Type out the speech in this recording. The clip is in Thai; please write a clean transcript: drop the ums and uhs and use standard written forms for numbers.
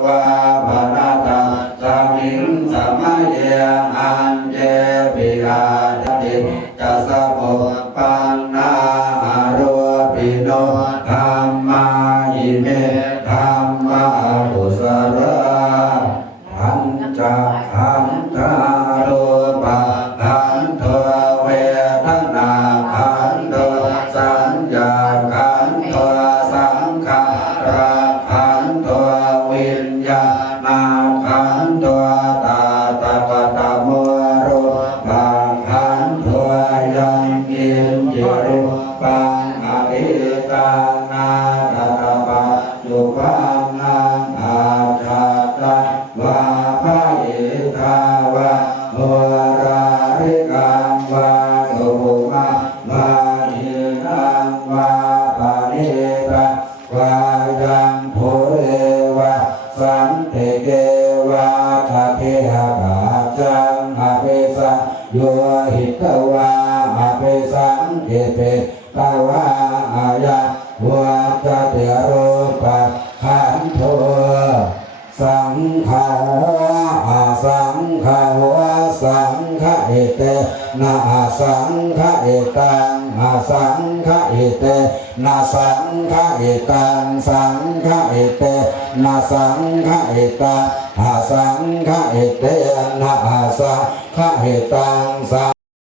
วาภรตาสมิงสมัยอันเจปิอาติจัสโพปันนาอารุปิโนธัมมาอิเมธัมมากุสลาอันจะอันตารูปะอันโทเวทนาอันโทสัญญาอันโทสังขารอันโทวิญญาณอันโทตาตะปะตะโมรุปังอันโทยังกินจิรุปังอภิตานาตะปะจุปังนังอาชาตะวาภะอิทาวะโหราริกังวาสุมะวาหินังวาปะนิตาวายังโภเรวะสันติเกวะทะเทหะกาจังอภิสัยโยหิตวะอภิสังเกเปตวะอายะวัจเตโรปะขันโทสังฆาอาสังฆาวะสังฆะเอเตนะอาสังฆะเอตังอาสังฆะเอเตนะสังฆะเอตังสังฆะเอเตนะสังฆะเอตังอาสังฆะเอเตนะอาสังฆะเอตังสั